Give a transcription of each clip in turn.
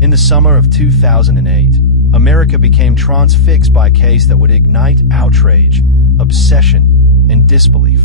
In the summer of 2008, America became transfixed by a case that would ignite outrage, obsession, and disbelief.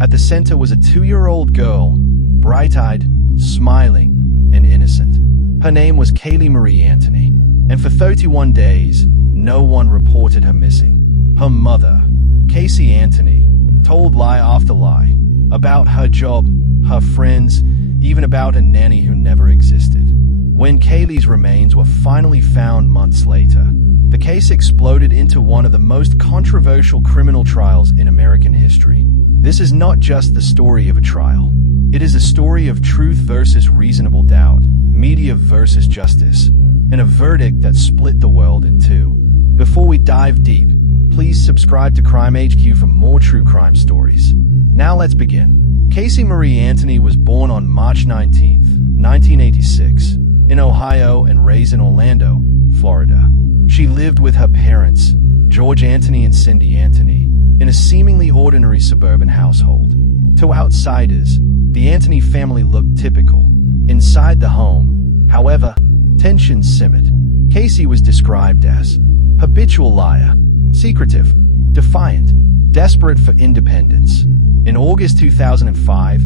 At the center was a 2-year-old girl, bright-eyed, smiling, and innocent. Her name was Caylee Anthony, and for 31 days, no one reported her missing. Her mother, Caylee Anthony, told lie after lie about her job, her friends, even about a nanny who never existed. When Caylee's remains were finally found months later, the case exploded into one of the most controversial criminal trials in American history. This is not just the story of a trial. It is a story of truth versus reasonable doubt, media versus justice, and a verdict that split the world in two. Before we dive deep, please subscribe to Crime HQ for more true crime stories. Now let's begin. Caylee Anthony was born on March 19, 1986, in Ohio and raised in Orlando, Florida. She lived with her parents, George Anthony and Cindy Anthony, in a seemingly ordinary suburban household. To outsiders, the Anthony family looked typical. Inside the home, however, tension simmered. Caylee was described as habitual liar, secretive, defiant, desperate for independence. In August 2005,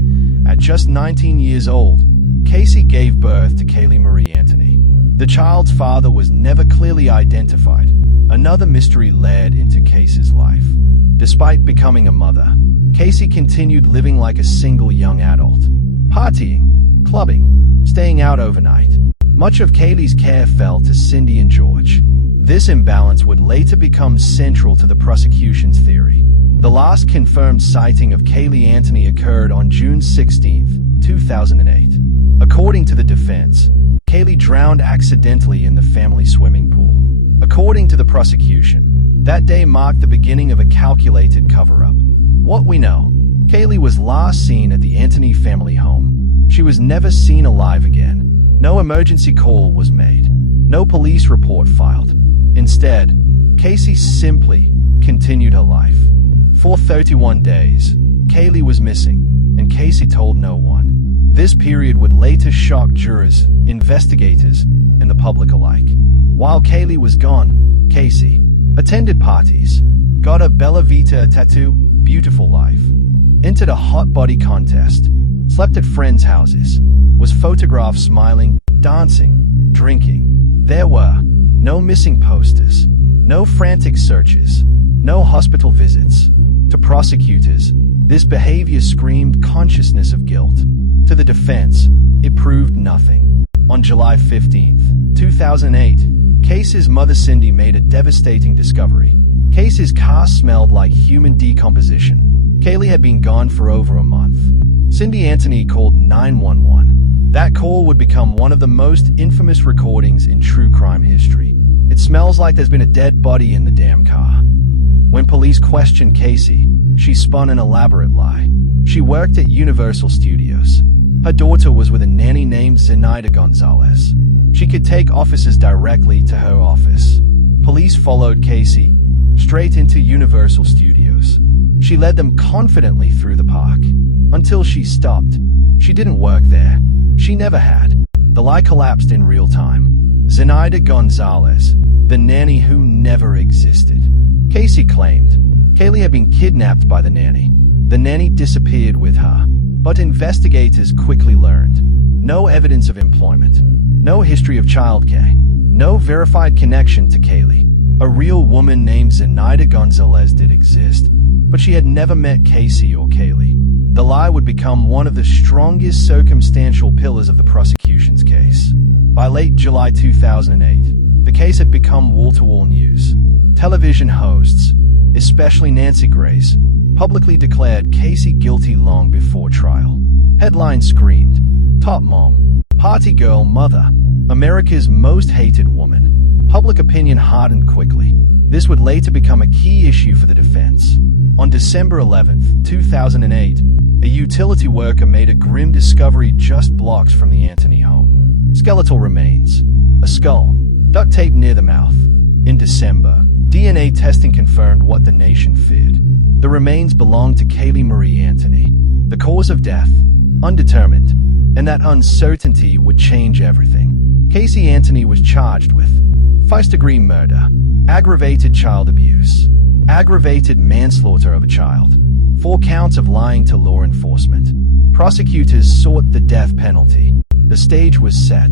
at just 19 years old, Caylee gave birth to Caylee Anthony. The child's father was never clearly identified. Another mystery led into Caylee's life. Despite becoming a mother, Caylee continued living like a single young adult, partying, clubbing, staying out overnight. Much of Caylee's care fell to Cindy and George. This imbalance would later become central to the prosecution's theory. The last confirmed sighting of Caylee Anthony occurred on June 16, 2008. According to the defense, Caylee drowned accidentally in the family swimming pool. According to the prosecution, that day marked the beginning of a calculated cover-up. What we know, Caylee was last seen at the Anthony family home. She was never seen alive again. No emergency call was made. No police report filed. Instead, Caylee simply continued her life. For 31 days, Caylee was missing, and Caylee told no one. This period would later shock jurors, investigators, and the public alike. While Caylee was gone, Caylee attended parties, got a Bella Vita tattoo, beautiful life, entered a hot body contest, slept at friends' houses, was photographed smiling, dancing, drinking. There were no missing posters, no frantic searches, no hospital visits. To prosecutors, this behavior screamed consciousness of guilt. To the defense, it proved nothing. On July 15, 2008, Caylee's mother Cindy made a devastating discovery. Caylee's car smelled like human decomposition. Caylee had been gone for over a month. Cindy Anthony called 911. That call would become one of the most infamous recordings in true crime history. It smells like there's been a dead body in the damn car. When police questioned Caylee, she spun an elaborate lie. She worked at Universal Studios. Her daughter was with a nanny named Zenaida Gonzalez. She could take officers directly to her office. Police followed Caylee straight into Universal Studios. She led them confidently through the park, until she stopped. She didn't work there. She never had. The lie collapsed in real time. Zenaida Gonzalez, the nanny who never existed. Caylee claimed Caylee had been kidnapped by the nanny. The nanny disappeared with her, but investigators quickly learned no evidence of employment, no history of childcare, no verified connection to Caylee. A real woman named Zenaida Gonzalez did exist, but she had never met Caylee or Caylee. The lie would become one of the strongest circumstantial pillars of the prosecution's case. By late July 2008, the case had become wall-to-wall news. Television hosts, especially Nancy Grace, publicly declared Caylee guilty long before trial. Headlines screamed, "Top Mom, Party Girl Mother, America's Most Hated Woman." Public opinion hardened quickly. This would later become a key issue for the defense. On December 11, 2008, a utility worker made a grim discovery just blocks from the Anthony home. Skeletal remains, a skull, duct tape near the mouth. In December, DNA testing confirmed what the nation feared. The remains belonged to Caylee Anthony. The cause of death, undetermined, and that uncertainty would change everything. Caylee Anthony was charged with first-degree murder, aggravated child abuse, aggravated manslaughter of a child, 4 counts of lying to law enforcement. Prosecutors sought the death penalty. The stage was set.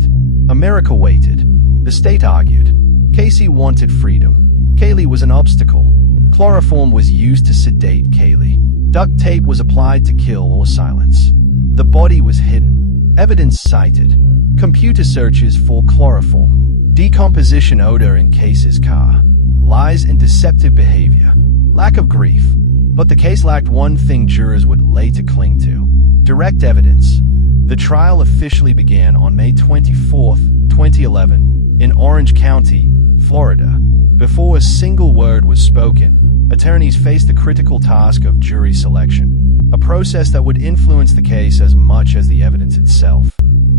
America waited. The state argued. Caylee wanted freedom. Caylee was an obstacle. Chloroform was used to sedate Caylee. Duct tape was applied to kill or silence. The body was hidden. Evidence cited. Computer searches for chloroform. Decomposition odor in Caylee's car. Lies and deceptive behavior. Lack of grief. But the case lacked one thing jurors would later cling to: direct evidence. The trial officially began on May 24, 2011, in Orange County, Florida. Before a single word was spoken, attorneys faced the critical task of jury selection, a process that would influence the case as much as the evidence itself.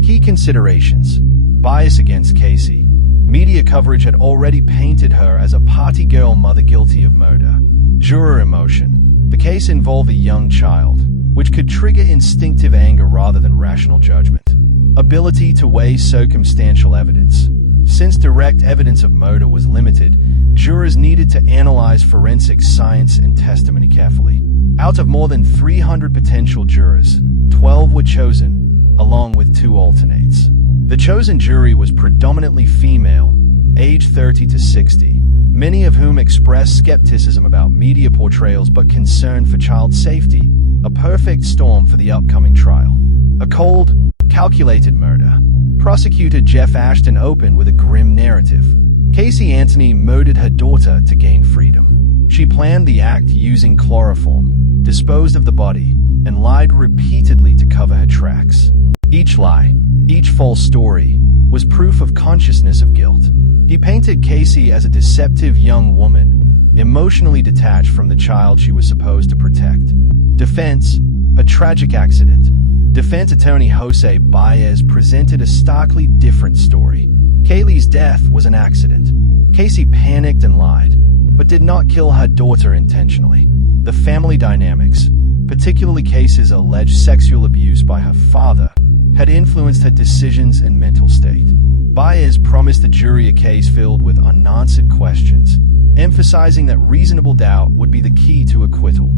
Key considerations: bias against Caylee. Media coverage had already painted her as a party girl mother guilty of murder. Juror emotion. The case involved a young child, which could trigger instinctive anger rather than rational judgment. Ability to weigh circumstantial evidence. Since direct evidence of murder was limited, jurors needed to analyze forensic science and testimony carefully. Out of more than 300 potential jurors, 12 were chosen, along with 2 alternates. The chosen jury was predominantly female, aged 30 to 60, many of whom expressed skepticism about media portrayals but concern for child safety, a perfect storm for the upcoming trial. A cold, calculated murder. Prosecutor Jeff Ashton opened with a grim narrative. Caylee Anthony murdered her daughter to gain freedom. She planned the act using chloroform, disposed of the body, and lied repeatedly to cover her tracks. Each lie, each false story, was proof of consciousness of guilt. He painted Caylee as a deceptive young woman, emotionally detached from the child she was supposed to protect. Defense: a tragic accident. Defense attorney Jose Baez presented a starkly different story. Caylee's death was an accident. Caylee panicked and lied, but did not kill her daughter intentionally. The family dynamics, particularly Caylee's alleged sexual abuse by her father, had influenced her decisions and mental state. Baez promised the jury a case filled with unanswered questions, emphasizing that reasonable doubt would be the key to acquittal.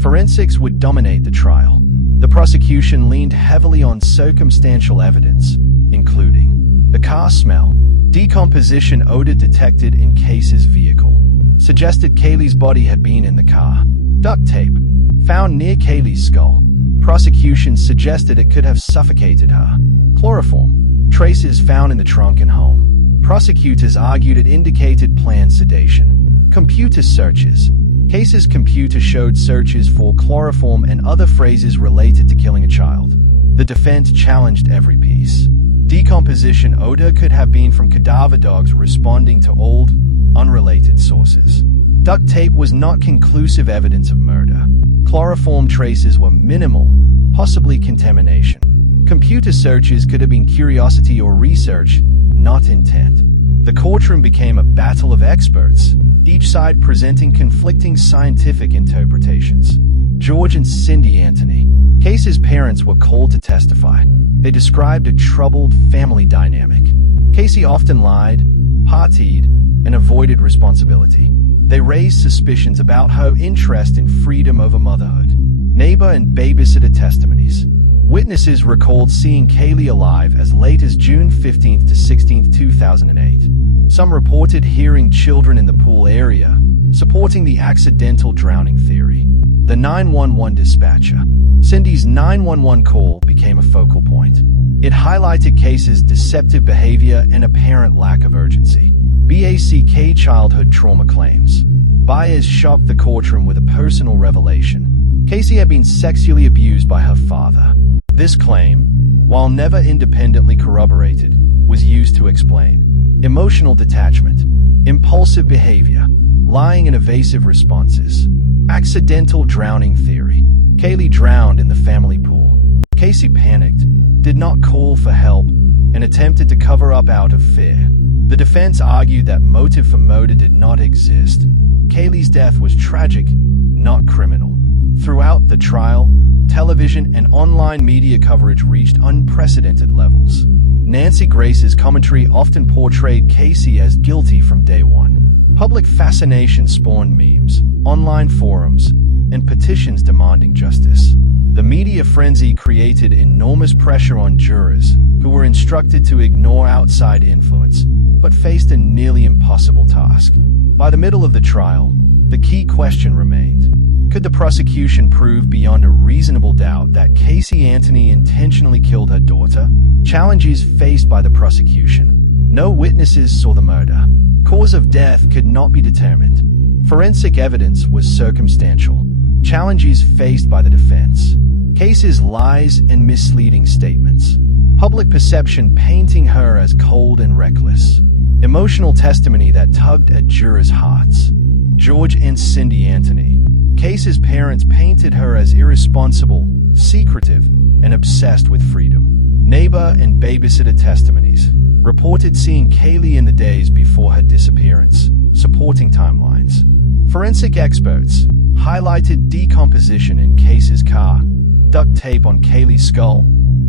Forensics would dominate the trial. The prosecution leaned heavily on circumstantial evidence, including the car smell, decomposition odor detected in Caylee's vehicle, suggested Caylee's body had been in the car. Duct tape, found near Caylee's skull. Prosecution suggested it could have suffocated her. Chloroform, traces found in the trunk and home. Prosecutors argued it indicated planned sedation. Computer searches. Caylee's computer showed searches for chloroform and other phrases related to killing a child. The defense challenged every piece. Decomposition odor could have been from cadaver dogs responding to old, unrelated sources. Duct tape was not conclusive evidence of murder. Chloroform traces were minimal, possibly contamination. Computer searches could have been curiosity or research, not intent. The courtroom became a battle of experts, each side presenting conflicting scientific interpretations. George and Cindy Anthony. Caylee's parents were called to testify. They described a troubled family dynamic. Caylee often lied, partied, and avoided responsibility. They raised suspicions about her interest in freedom over motherhood. Neighbor and babysitter testimonies. Witnesses recalled seeing Caylee alive as late as June 15 to 16, 2008. Some reported hearing children in the pool area, supporting the accidental drowning theory. The 911 dispatcher. Cindy's 911 call became a focal point. It highlighted Caylee's deceptive behavior and apparent lack of urgency. BACK childhood trauma claims. Baez shocked the courtroom with a personal revelation. Caylee had been sexually abused by her father. This claim, while never independently corroborated, was used to explain emotional detachment, impulsive behavior, lying and evasive responses, accidental drowning theory. Caylee drowned in the family pool. Caylee panicked, did not call for help, and attempted to cover up out of fear. The defense argued that motive for murder did not exist. Caylee's death was tragic, not criminal. Throughout the trial, television and online media coverage reached unprecedented levels. Nancy Grace's commentary often portrayed Caylee as guilty from day one. Public fascination spawned memes, online forums, and petitions demanding justice. The media frenzy created enormous pressure on jurors, who were instructed to ignore outside influence, but faced a nearly impossible task. By the middle of the trial, the key question remained: could the prosecution prove beyond a reasonable doubt that Caylee Anthony intentionally killed her daughter? Challenges faced by the prosecution. No witnesses saw the murder. Cause of death could not be determined. Forensic evidence was circumstantial. Challenges faced by the defense. Cases lies and misleading statements. Public perception painting her as cold and reckless. Emotional testimony that tugged at jurors' hearts. George and Cindy Anthony. Caylee's parents painted her as irresponsible, secretive, and obsessed with freedom. Neighbor and babysitter testimonies reported seeing Caylee in the days before her disappearance, supporting timelines. Forensic experts highlighted decomposition in Caylee's car, duct tape on Caylee's skull,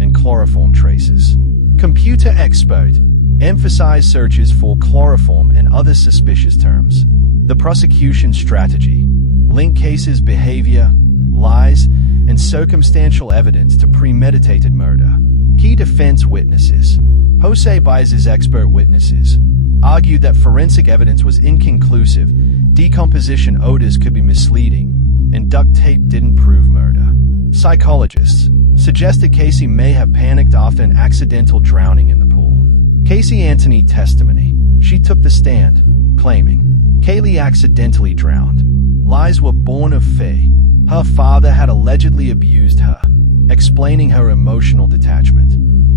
and chloroform traces. Computer expert emphasized searches for chloroform and other suspicious terms. The prosecution strategy linked Caylee's behavior, lies, and circumstantial evidence to premeditated murder. Key defense witnesses. Jose Baez's expert witnesses argued that forensic evidence was inconclusive, decomposition odors could be misleading, and duct tape didn't prove murder. Psychologists suggested Caylee may have panicked after an accidental drowning in the pool. Caylee Anthony testimony. She took the stand, claiming Caylee accidentally drowned. Lies were born of Faye. Her father had allegedly abused her, explaining her emotional detachment.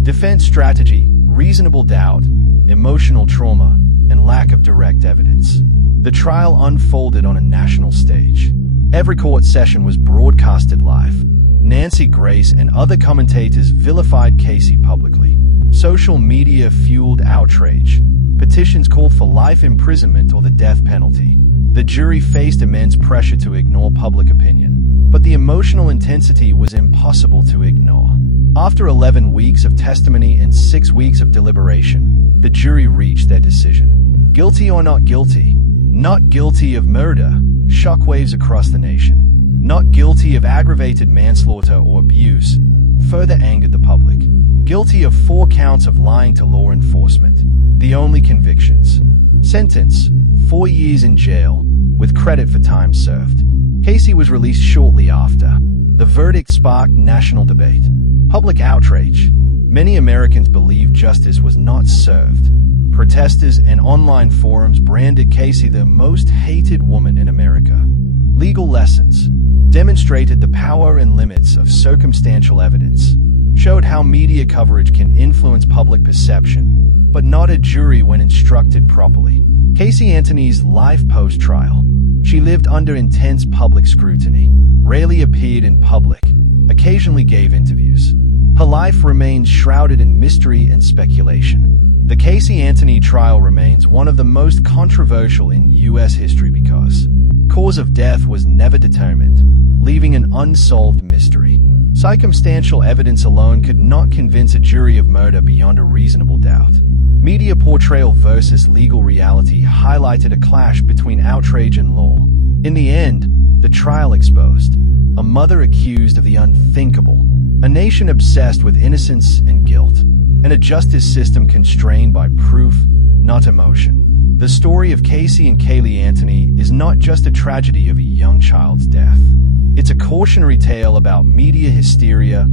Defense strategy, reasonable doubt, emotional trauma, and lack of direct evidence. The trial unfolded on a national stage. Every court session was broadcasted live. Nancy Grace and other commentators vilified Caylee publicly. Social media fueled outrage. Petitions called for life imprisonment or the death penalty. The jury faced immense pressure to ignore public opinion, but the emotional intensity was impossible to ignore. After 11 weeks of testimony and 6 weeks of deliberation, the jury reached their decision. Guilty or not guilty? Not guilty of murder. Shockwaves across the nation. Not guilty of aggravated manslaughter or abuse. Further angered the public. Guilty of 4 counts of lying to law enforcement. The only convictions. Sentence: 4 years in jail, with credit for time served. Caylee was released shortly after. The verdict sparked national debate. Public outrage. Many Americans believed justice was not served. Protesters and online forums branded Caylee the most hated woman in America. Legal lessons demonstrated the power and limits of circumstantial evidence, showed how media coverage can influence public perception, but not a jury when instructed properly. Caylee Anthony's life post-trial. She lived under intense public scrutiny, rarely appeared in public, occasionally gave interviews. Her life remains shrouded in mystery and speculation. The Caylee Anthony trial remains one of the most controversial in U.S. history because cause of death was never determined, leaving an unsolved mystery. Circumstantial evidence alone could not convince a jury of murder beyond a reasonable doubt. Media portrayal versus legal reality highlighted a clash between outrage and law. In the end, the trial exposed a mother accused of the unthinkable, a nation obsessed with innocence and guilt, and a justice system constrained by proof, not emotion. The story of Caylee and Caylee Anthony is not just a tragedy of a young child's death. It's a cautionary tale about media hysteria,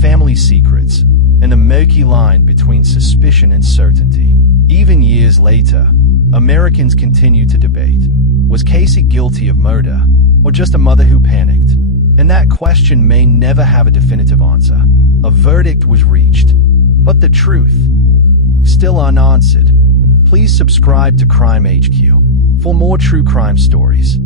family secrets, and the murky line between suspicion and certainty. Even years later, Americans continue to debate, was Caylee guilty of murder, or just a mother who panicked? And that question may never have a definitive answer. A verdict was reached, but the truth, still unanswered. Please subscribe to Crime HQ for more true crime stories.